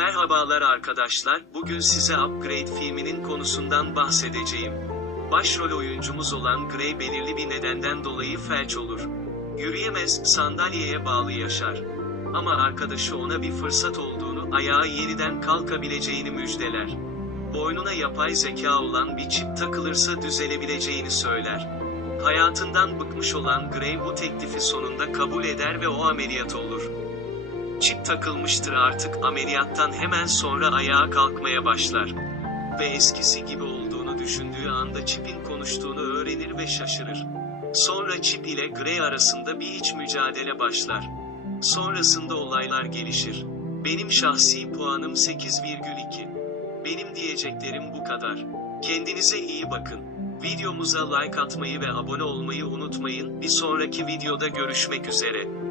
Merhabalar arkadaşlar, bugün size Upgrade filminin konusundan bahsedeceğim. Başrol oyuncumuz olan Grey belirli bir nedenden dolayı felç olur. Yürüyemez, sandalyeye bağlı yaşar. Ama arkadaşı ona bir fırsat olduğunu, ayağa yeniden kalkabileceğini müjdeler. Boynuna yapay zeka olan bir çip takılırsa düzelebileceğini söyler. Hayatından bıkmış olan Grey bu teklifi sonunda kabul eder ve o ameliyat olur. Çip takılmıştır artık ameliyattan hemen sonra ayağa kalkmaya başlar. Ve eskisi gibi olduğunu düşündüğü anda çipin konuştuğunu öğrenir ve şaşırır. Sonra çip ile Grey arasında bir iç mücadele başlar. Sonrasında olaylar gelişir. Benim şahsi puanım 8,2. Benim diyeceklerim bu kadar. Kendinize iyi bakın. Videomuza like atmayı ve abone olmayı unutmayın. Bir sonraki videoda görüşmek üzere.